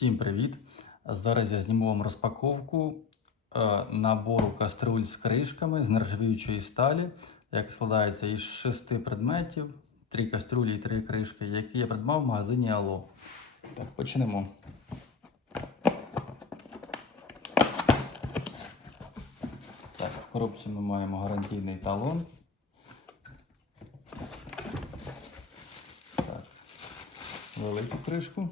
Всім привіт! Зараз я зніму вам розпаковку е, набору каструль з кришками з нержавіючої сталі, як складається із шести предметів, три каструлі і три кришки, які я придбав в магазині Ало. Так, почнемо. Так, в коробці ми маємо гарантійний талон. Так, велику кришку.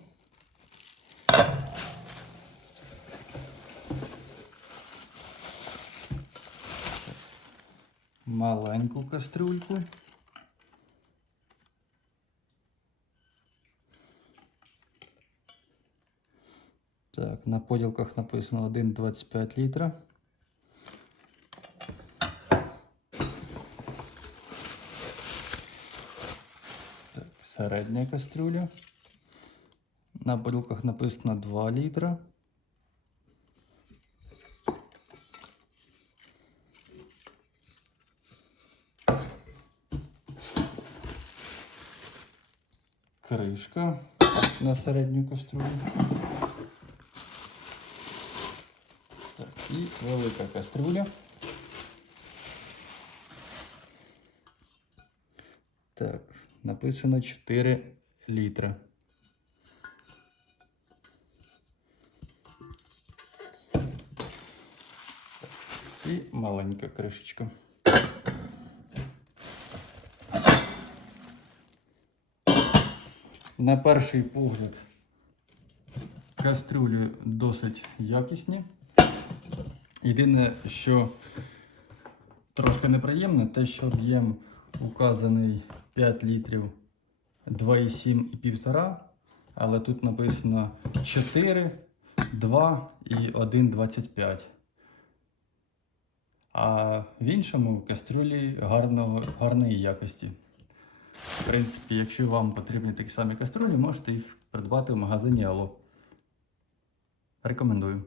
Маленьку кастрюльку. Так, на поділках написано 1,25 літра. Так, середня кастрюля. На поділках написано 2 літра. Кришка на середню каструлю. Так, і велика каструля. Так, написано 4 літра. І маленька кришечка. На перший погляд кастрюлі досить якісні. Єдине, що трошки неприємне, те, що об'єм указаний 5 літрів 2,7 і 1,5, але тут написано 4, 2 і 1,25. А в іншому кастрюлі гарного, гарної якості. В принципі, якщо вам потрібні такі самі каструлі, можете їх придбати в магазині Ало. Рекомендую.